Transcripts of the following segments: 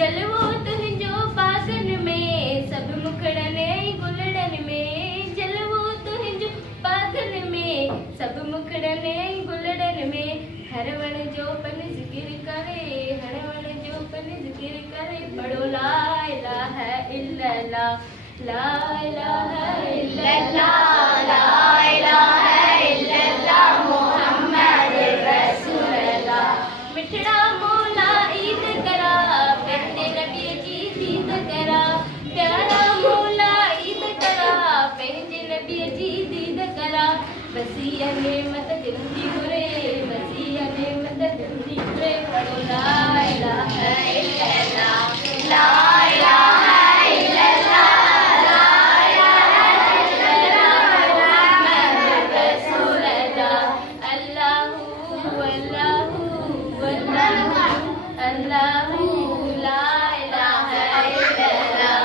जलवो तुंहिंजो बागन में सब मुखड़न गुलड़न में जलवो तुंहिंजो बागन में सब मुखड़न गुलड़न में हर वण जो पन ज़िक्र करे हर वण जो पन ज़िक्र करे पढ़ो ला इलाहा इल्लल्लाह ला इलाहा इल्लल्लाह ला इलाहा इल्लल्लाह मुहम्मदुर रसूलुल्लाह मिठड़ा मौला ईद करा पंहिंजे नबीअ जी दीद करा प्यारा मौला ईद करा पंहिंजे नबीअ जी दीद करा बसीअ में मदद दिंदी घुरे बसीअ में मदद दिंदी घुरे पढ़ो ला इलाहा इल्लल्लाह ला इलाहा इल्लल्लाह ला इलाहा इल्लल्लाह मुहम्मदुर रसूलुल्लाह अल्लाहु अल्लाहु अल्लाहु ला इलाहा इल्लल्लाह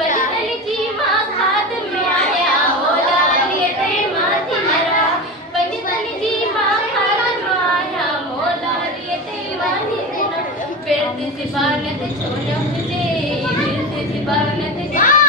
बदन जी मां खाद में आया मौला लियते माती मरा बदन जी मां खाद में आया मौला लियते माती मरा फिर ज़बान ते छोड़ मुझे फिर ज़बान ते